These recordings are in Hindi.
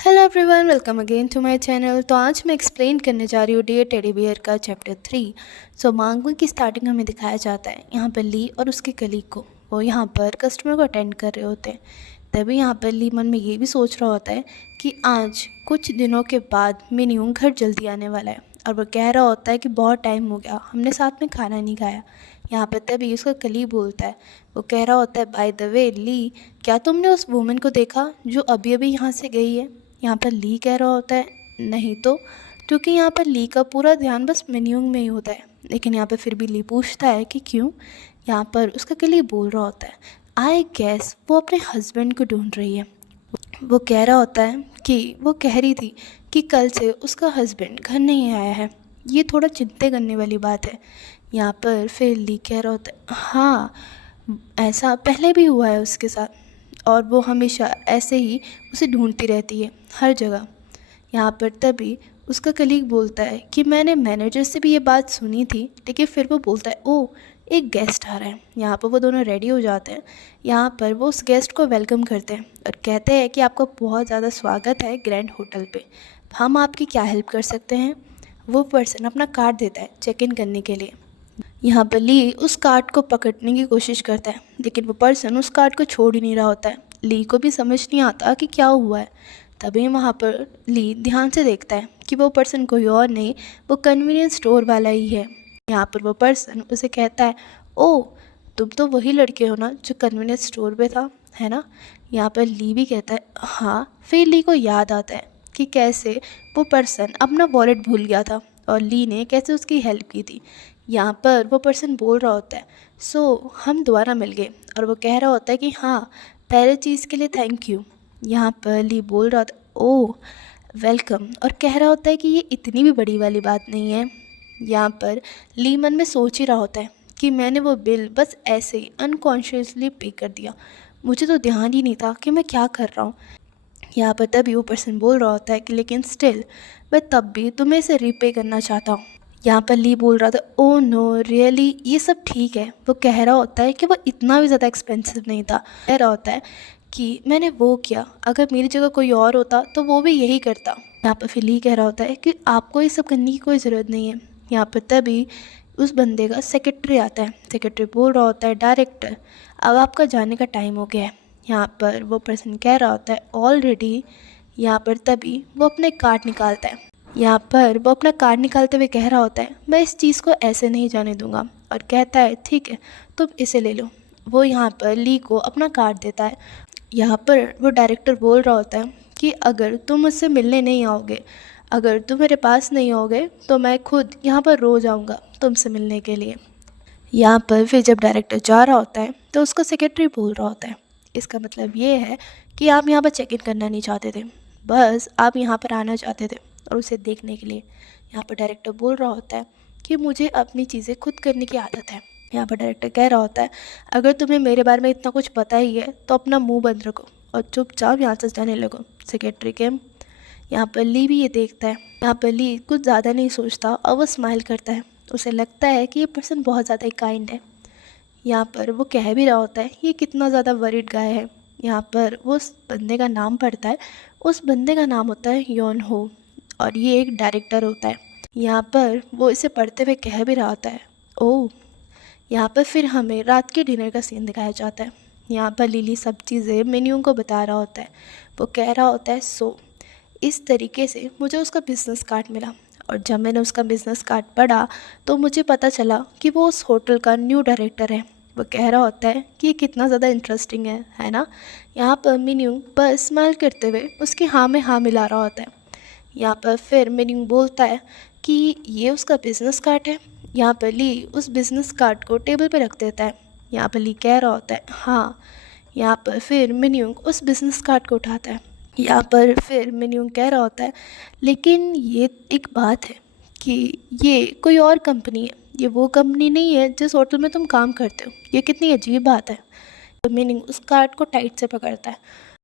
Hello everyone, welcome again to my channel. तो आज मैं एक्सप्लेन करने जा रही हूँ डियर टेडी बियर का चैप्टर 3। मांगवी की स्टार्टिंग हमें दिखाया जाता है यहाँ पर ली और उसके कलीग को, वो यहाँ पर कस्टमर को अटेंड कर रहे होते हैं। तभी यहाँ पर ली मन में ये भी सोच रहा होता है कि आज कुछ दिनों के बाद मिन्यू घर जल्दी आने वाला है, और वो कह रहा होता है कि बहुत टाइम हो गया, हमने साथ में खाना नहीं खाया। यहाँ पर तभी उसका कलीग बोलता है, वो कह रहा होता है, बाय द वे ली, क्या तुमने उस वुमेन को देखा जो अभी अभी यहाँ से गई है? यहाँ पर ली कह रहा होता है, नहीं तो, क्योंकि यहाँ पर ली का पूरा ध्यान बस मेन्यूंग में ही होता है। लेकिन यहाँ पर फिर भी ली पूछता है कि क्यों? यहाँ पर उसका कलीग बोल रहा होता है, आई गैस वो अपने हस्बैंड को ढूंढ रही है। वो कह रहा होता है कि वो कह रही थी कि कल से उसका हस्बैंड घर नहीं आया है, ये थोड़ा चिंता करने वाली बात है। यहाँ पर फिर ली कह रहा होता है, हाँ ऐसा पहले भी हुआ है उसके साथ, और वो हमेशा ऐसे ही उसे ढूंढती रहती है हर जगह। यहाँ पर तभी उसका कलीग बोलता है कि मैंने मैनेजर से भी ये बात सुनी थी, लेकिन फिर वो बोलता है, ओ एक गेस्ट आ रहा है। यहाँ पर वो दोनों रेडी हो जाते हैं। यहाँ पर वो उस गेस्ट को वेलकम करते हैं और कहते हैं कि आपका बहुत ज़्यादा स्वागत है ग्रैंड होटल पे, हम आपकी क्या हेल्प कर सकते हैं। वो पर्सन अपना कार्ड देता है चेक इन करने के लिए। यहाँ पर ली उस कार्ड को पकड़ने की कोशिश करता है, लेकिन वो पर्सन उस कार्ड को छोड़ ही नहीं रहा होता है। ली को भी समझ नहीं आता कि क्या हुआ है। तभी वहाँ पर ली ध्यान से देखता है कि वो पर्सन कोई और नहीं, वो कन्वीनियंस स्टोर वाला ही है। यहाँ पर वो पर्सन उसे कहता है, ओ तुम तो वही लड़के हो ना जो कन्वीनियंस स्टोर पे था, है ना? यहाँ पर ली भी कहता है, हाँ। फिर ली को याद आता है कि कैसे वो पर्सन अपना वॉलेट भूल गया था और ली ने कैसे उसकी हेल्प की थी। यहाँ पर वो पर्सन बोल रहा होता है, सो हम दोबारा मिल गए, और वो कह रहा होता है कि हाँ पहले चीज़ के लिए थैंक यू। यहाँ पर ली बोल रहा था, ओह वेलकम, और कह रहा होता है कि ये इतनी भी बड़ी वाली बात नहीं है। यहाँ पर ली मन में सोच ही रहा होता है कि मैंने वो बिल बस ऐसे ही अनकॉन्शियसली पे कर दिया, मुझे तो ध्यान ही नहीं था कि मैं क्या कर रहा हूँ। यहाँ पर तभी वो पर्सन बोल रहा होता है कि लेकिन स्टिल मैं तब भी तुम्हें इसे रीपे करना चाहता हूँ। यहाँ पर ली बोल रहा था, ओ नो रियली, ये सब ठीक है। वो कह रहा होता है कि वो इतना भी ज़्यादा एक्सपेंसिव नहीं था। कह रहा होता है कि मैंने वो किया, अगर मेरी जगह कोई और होता तो वो भी यही करता। यहाँ पर फिर ली कह रहा होता है कि आपको ये सब करने की कोई ज़रूरत नहीं है। यहाँ पर तभी उस बंदे का सेक्रेटरी आता है। सेक्रेटरी बोल रहा होता है, डायरेक्टर अब आपका जाने का टाइम हो गया है। यहाँ पर वो पर्सन कह रहा होता है, ऑलरेडी। यहाँ पर तभी वो अपने कार्ड निकालता है। यहाँ पर वो अपना कार्ड निकालते हुए कह रहा होता है, मैं इस चीज़ को ऐसे नहीं जाने दूंगा, और कहता है ठीक है तुम इसे ले लो। वो यहाँ पर ली को अपना कार्ड देता है। यहाँ पर वो डायरेक्टर बोल रहा होता है कि अगर तुम मुझसे मिलने नहीं आओगे, अगर तुम मेरे पास नहीं आओगे, तो मैं खुद यहाँ पर रोज़ आऊँगा तुमसे मिलने के लिए। यहाँ पर फिर जब डायरेक्टर जा रहा होता है तो उसका सेक्रेटरी बोल रहा होता है, इसका मतलब ये है कि आप यहाँ पर चेक इन करना नहीं चाहते थे, बस आप यहाँ पर आना चाहते थे और उसे देखने के लिए। यहाँ पर डायरेक्टर बोल रहा होता है कि मुझे अपनी चीज़ें खुद करने की आदत है। यहाँ पर डायरेक्टर कह रहा होता है, अगर तुम्हें मेरे बारे में इतना कुछ पता ही है तो अपना मुंह बंद रखो और चुपचाप यहाँ से जाने लगो। सेक्रेटरी के यहाँ पर ली भी ये देखता है। यहाँ पर ली कुछ ज़्यादा नहीं सोचता और वो स्माइल करता है। उसे लगता है कि ये पर्सन बहुत ज़्यादा ही काइंड है। यहाँ पर वो कह भी रहा होता है ये कितना ज़्यादा वरीड गाय है। यहाँ पर वो उस बंदे का नाम पढ़ता है। उस बंदे का नाम होता है योन हो, और ये एक डायरेक्टर होता है। यहाँ पर वो इसे पढ़ते हुए कह भी रहा होता है, ओह। यहाँ पर फिर हमें रात के डिनर का सीन दिखाया जाता है। यहाँ पर लिली सब चीज़ें मेन्यू को बता रहा होता है। वो कह रहा होता है, सो इस तरीके से मुझे उसका बिज़नेस कार्ड मिला, और जब मैंने उसका बिज़नेस कार्ड पढ़ा तो मुझे पता चला कि वो उस होटल का न्यू डायरेक्टर है। वो कह रहा होता है कि ये कितना ज़्यादा इंटरेस्टिंग है ना? यहाँ पर मीन्यू पर स्माइल करते हुए उसकी हाँ में हाँ मिला रहा होता है। यहाँ पर फिर मीन्यू बोलता है कि ये उसका बिज़नेस कार्ड है। यहाँ पर ली उस बिज़नेस कार्ड को टेबल पर रख देता है। यहाँ पर ली कह रहा होता है, हाँ। यहाँ पर फिर मीन्यू उस बिज़नेस कार्ड को उठाता है। यहाँ पर फिर मिन्यूंग कह रहा होता है, लेकिन ये एक बात है कि ये कोई और कंपनी है, ये वो कंपनी नहीं है जिस होटल में तुम काम करते हो। ये कितनी अजीब बात है। तो मीनिंग उस कार्ड को टाइट से पकड़ता है।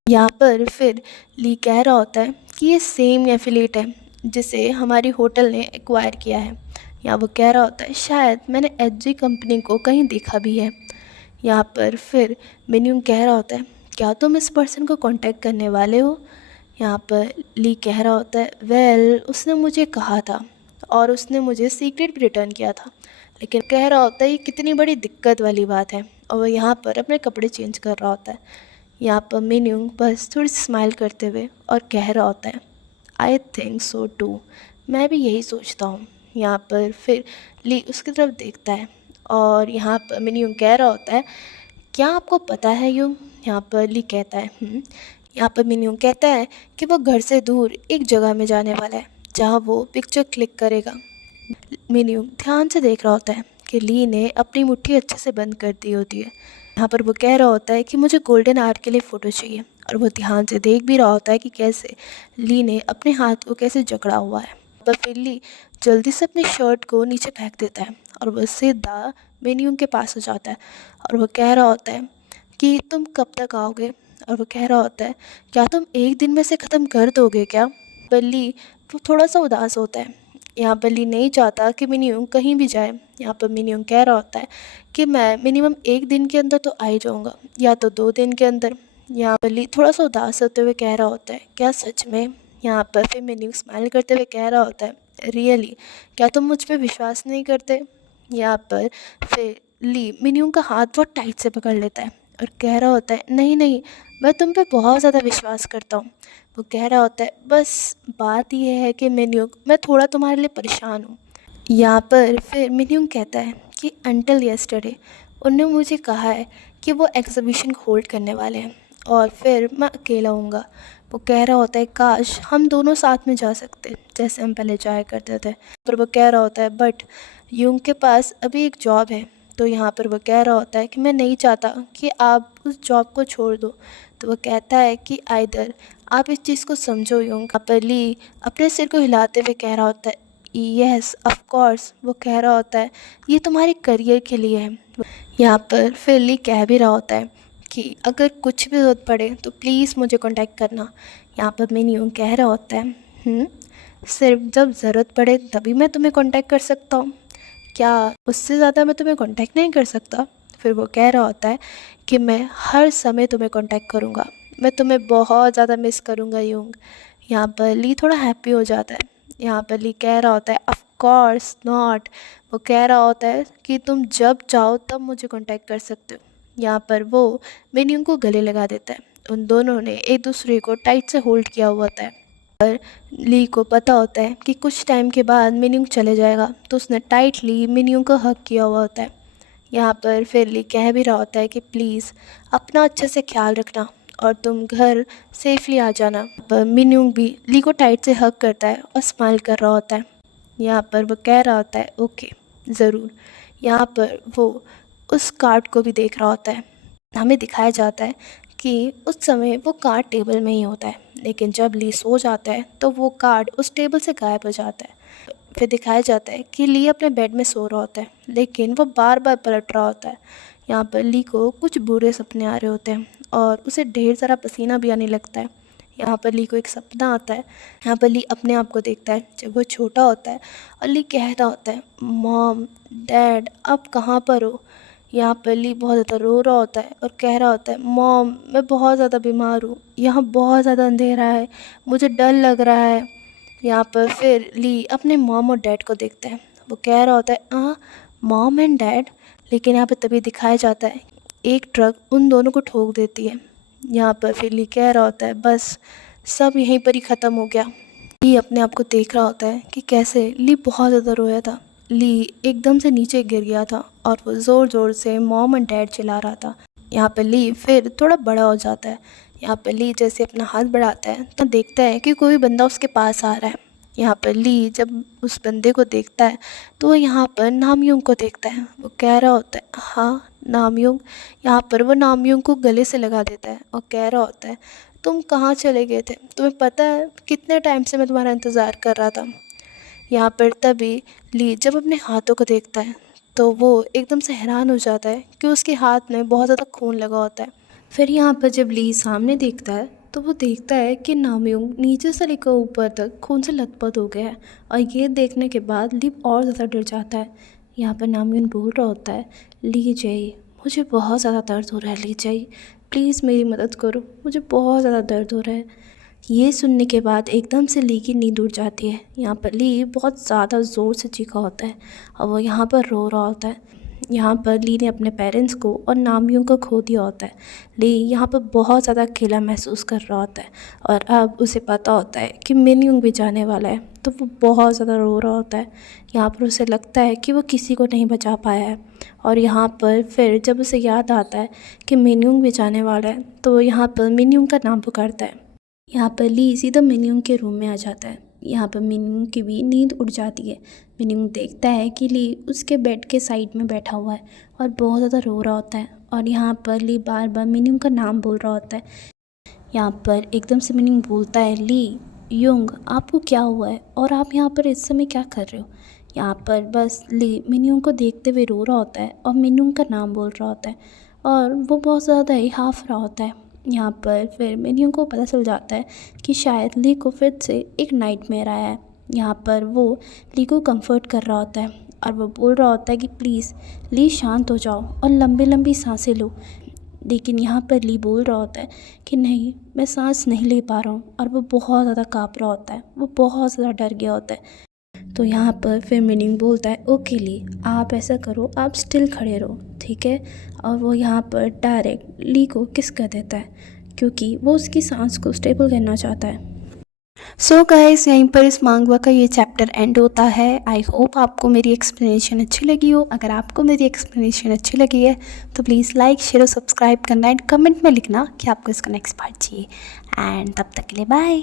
यहाँ पर फिर ली कह रहा होता है कि ये सेम एफिलिएट है जिसे हमारी होटल ने एक्वायर किया है। यहाँ वो कह रहा होता है, शायद मैंने एचजी कंपनी को कहीं देखा भी है। यहाँ पर फिर मिन्यूंग कह रहा होता है, क्या तुम इस पर्सन को कांटेक्ट करने वाले हो? यहाँ पर ली कह रहा होता है वेल उसने मुझे कहा था और उसने मुझे सीक्रेट भी रिटर्न किया था, लेकिन कह रहा होता है ये कितनी बड़ी दिक्कत वाली बात है। और वह यहाँ पर अपने कपड़े चेंज कर रहा होता है। यहाँ पर मिनयूंग बस थोड़ी स्माइल करते हुए और कह रहा होता है आई थिंक सो टू, मैं भी यही सोचता हूँ। यहाँ पर फिर ली उसकी तरफ देखता है और यहाँ पर मिनयूंग कह रहा होता है क्या आपको पता है यूंग? यहाँ पर ली कहता है यहाँ पर मिनयूंग कहता है कि वो घर से दूर एक जगह में जाने वाला है जहाँ वो पिक्चर क्लिक करेगा। मिनयूंग ध्यान से देख रहा होता है कि ली ने अपनी मुट्ठी अच्छे से बंद कर दी होती है। यहाँ पर वो कह रहा होता है कि मुझे गोल्डन आवर के लिए फ़ोटो चाहिए, और वो ध्यान से देख भी रहा होता है कि कैसे ली ने अपने हाथ को कैसे जकड़ा हुआ है। पर फिर ली जल्दी से अपनी शर्ट को नीचे फेंक देता है और वह सीधा मिनयूंग के पास हो जाता है और वो कह रहा होता है कि तुम कब तक आओगे? और वो कह रहा होता है क्या तुम एक दिन में से ख़त्म कर दोगे क्या? पर ली वो थोड़ा सा उदास होता है। यहाँ पर ली नहीं चाहता कि मिनयूंग कहीं भी जाए। यहाँ पर मिनयूंग कह रहा होता है कि मैं मिनिमम एक दिन के अंदर तो आ ही जाऊँगा, या तो 2 दिन के अंदर। यहाँ पर ली थोड़ा सा उदास होते हुए कह रहा होता है क्या सच में? यहाँ पर फिर मिनयूंग स्माइल करते हुए कह रहा होता है रियली, क्या तुम मुझ पर विश्वास नहीं करते? यहाँ पर फिर ली मिनयूंग का हाथ बहुत टाइट से पकड़ लेता है और कह रहा होता है नहीं नहीं, मैं तुम पे बहुत ज़्यादा विश्वास करता हूँ। वो कह रहा होता है बस बात यह है कि मिनयूंग मैं थोड़ा तुम्हारे लिए परेशान हूँ। यहाँ पर फिर मिनयूंग कहता है कि अंटिल यस्टरडे उन्होंने मुझे कहा है कि वो एग्जीबिशन होल्ड करने वाले हैं और फिर मैं अकेला हूँगा। वो कह रहा होता है काश हम दोनों साथ में जा सकते जैसे हम पहले जाया करते थे। पर वो कह रहा होता है बट यूंग के पास अभी एक जॉब है। तो यहाँ पर वो कह रहा होता है कि मैं नहीं चाहता कि आप उस जॉब को छोड़ दो। तो वो कहता है कि आइदर आप इस चीज़ को समझो यूंग। पर ली अपने सिर को हिलाते हुए कह रहा होता है यस ऑफ कोर्स। वो कह रहा होता है ये तुम्हारे करियर के लिए है। यहाँ पर फिर ली कह भी रहा होता है कि अगर कुछ भी ज़रूरत पड़े तो प्लीज़ मुझे कांटेक्ट करना। यहाँ पर मिनयूंग कह रहा होता है सिर्फ जब ज़रूरत पड़े तभी मैं तुम्हें कांटेक्ट कर सकता हूँ, क्या उससे ज़्यादा मैं तुम्हें कांटेक्ट नहीं कर सकता? फिर वो कह रहा होता है कि मैं हर समय तुम्हें कांटेक्ट करूँगा, मैं तुम्हें बहुत ज़्यादा मिस करूँगा यूंग। यहाँ पर ली थोड़ा हैप्पी हो जाता है। यहाँ पर ली कह रहा होता है ऑफ कोर्स नॉट। वो कह रहा होता है कि तुम जब चाहो तब मुझे कांटेक्ट कर सकते हो। यहाँ पर वो मिनयूंग को गले लगा देता है। उन दोनों ने एक दूसरे को टाइट से होल्ड किया हुआ होता है। पर ली को पता होता है कि कुछ टाइम के बाद मिनयूंग चले जाएगा, तो उसने टाइटली मिनयूंग को हग किया हुआ होता है। यहाँ पर फिर ली कह भी रहा होता है कि प्लीज़ अपना अच्छे से ख्याल रखना और तुम घर सेफली आ जाना। पर मिनयूंग भी ली को टाइट से हग करता है और स्माइल कर रहा होता है। यहाँ पर वो कह रहा होता है ओके ज़रूर। यहाँ पर वो उस कार्ड को भी देख रहा होता है। हमें दिखाया जाता है कि उस समय वो कार्ड टेबल में ही होता है, लेकिन जब ली सो जाता है तो वो कार्ड उस टेबल से गायब हो जाता है। फिर दिखाया जाता है कि ली अपने बेड में सो रहा होता है, लेकिन वो बार बार पलट रहा होता है। यहाँ पर ली को कुछ बुरे सपने आ रहे होते हैं और उसे ढेर सारा पसीना भी आने लगता है। यहाँ पर ली को एक सपना आता है। यहाँ पर ली अपने आप को देखता है जब वो छोटा होता है और ली कह रहा होता है मॉम डैड आप कहाँ पर हो? यहाँ पर ली बहुत ज़्यादा रो रहा होता है और कह रहा होता है मॉम मैं बहुत ज़्यादा बीमार हूँ, यहाँ बहुत ज़्यादा अंधेरा है, मुझे डर लग रहा है। यहाँ पर फिर ली अपने मॉम और डैड को देखता है। वो कह रहा होता है हाँ मॉम एंड डैड, लेकिन यहाँ पर तभी दिखाया जाता है एक ट्रक उन दोनों को ठोक देती है। यहाँ पर फिर ली कह रहा होता है बस सब यहीं पर ही ख़त्म हो गया। ली अपने आप को देख रहा होता है कि कैसे ली बहुत ज़्यादा रोया था। ली एकदम से नीचे गिर गया था और वो ज़ोर ज़ोर से मॉम एंड डैड चिल्ला रहा था। यहाँ पर ली फिर थोड़ा बड़ा हो जाता है। यहाँ पर ली जैसे अपना हाथ बढ़ाता है तो देखता है कि कोई बंदा उसके पास आ रहा है। यहाँ पर ली जब उस बंदे को देखता है तो वो यहाँ पर नामयूंग को देखता है। वो कह रहा होता है हाँ नामयूंग। यहाँ पर वो नामयूंग को गले से लगा देता है और कह रहा होता है तुम कहाँ चले गए थे? तुम्हें पता है कितने टाइम से मैं तुम्हारा इंतज़ार कर रहा था। यहाँ पर तभी ली जब अपने हाथों को देखता है तो वो एकदम से हैरान हो जाता है कि उसके हाथ में बहुत ज़्यादा खून लगा होता है। फिर यहाँ पर जब ली सामने देखता है तो वो देखता है कि नामयूंग नीचे से लेकर ऊपर तक खून से लथपथ हो गया है, और ये देखने के बाद ली और ज़्यादा डर जाता है। यहाँ पर नामयूंग बोल रहा होता है ली जय मुझे बहुत ज़्यादा दर्द हो रहा है, ली जय प्लीज़ मेरी मदद करो, मुझे बहुत ज़्यादा दर्द हो रहा है। ये सुनने के बाद एकदम से ली की नींद उड़ जाती है। यहाँ पर ली बहुत ज़्यादा ज़ोर से चीखा होता है और वो यहाँ पर रो रहा होता है। यहाँ पर ली ने अपने पेरेंट्स को और नामियों को खो दिया होता है। ली यहाँ पर बहुत ज़्यादा अकेला महसूस कर रहा होता है और अब उसे पता होता है कि मिनयुंग भी जाने वाला है, तो वो बहुत ज़्यादा रो रहा होता है। यहाँ पर उसे लगता है कि वो किसी को नहीं बचा पाया है और यहाँ पर फिर जब उसे याद आता है कि मिनयुंग भी जाने वाला है, तो वो यहाँ पर मिनयुंग का नाम पुकारता है। यहाँ पर ली सीधा मिनयुंग के रूम में आ जाता है। यहाँ पर मिनयुंग की भी नींद उड़ जाती है। मिनयुंग देखता है कि ली उसके बेड के साइड में बैठा हुआ है और बहुत ज़्यादा रो रहा होता है और यहाँ पर ली बार बार मिनयुंग का नाम बोल रहा होता है। यहाँ पर एकदम से मिनयुंग बोलता है, ली युंग आपको क्या हुआ है और आप यहाँ पर इस समय क्या कर रहे हो। यहाँ पर बस ली मिनयुंग को देखते हुए रो रहा होता है और मिनयुंग का नाम बोल रहा होता है और वो बहुत ज़्यादा ही हाफ रहा होता है। यहाँ पर फिर मिनयुंग को पता चल जाता है कि शायद ली को फिर से एक नाइटमेयर आया है। यहाँ पर वो ली को कंफर्ट कर रहा होता है और वो बोल रहा होता है कि प्लीज़ ली शांत हो जाओ और लंबी लंबी सांसें लो। लेकिन यहाँ पर ली बोल रहा होता है कि नहीं, मैं सांस नहीं ले पा रहा हूँ और वो बहुत ज़्यादा काँप रहा होता है, वो बहुत ज़्यादा डर गया होता है। तो यहाँ पर फिर मिनयुंग बोलता है, ओके ली आप ऐसा करो, आप स्टिल खड़े रहो, ठीक है। और वो यहाँ पर डायरेक्ट ली को किस कर देता है क्योंकि वो उसकी सांस को स्टेबल करना चाहता है। सो गाइस, यहीं पर इस मांगवा का ये चैप्टर एंड होता है। आई होप आपको मेरी एक्सप्लेनेशन अच्छी लगी हो। अगर आपको मेरी एक्सप्लेनेशन अच्छी लगी है तो प्लीज़ लाइक शेयर और सब्सक्राइब करना एंड कमेंट में लिखना कि आपको इसका नेक्स्ट पार्ट चाहिए। एंड तब तक के लिए बाय।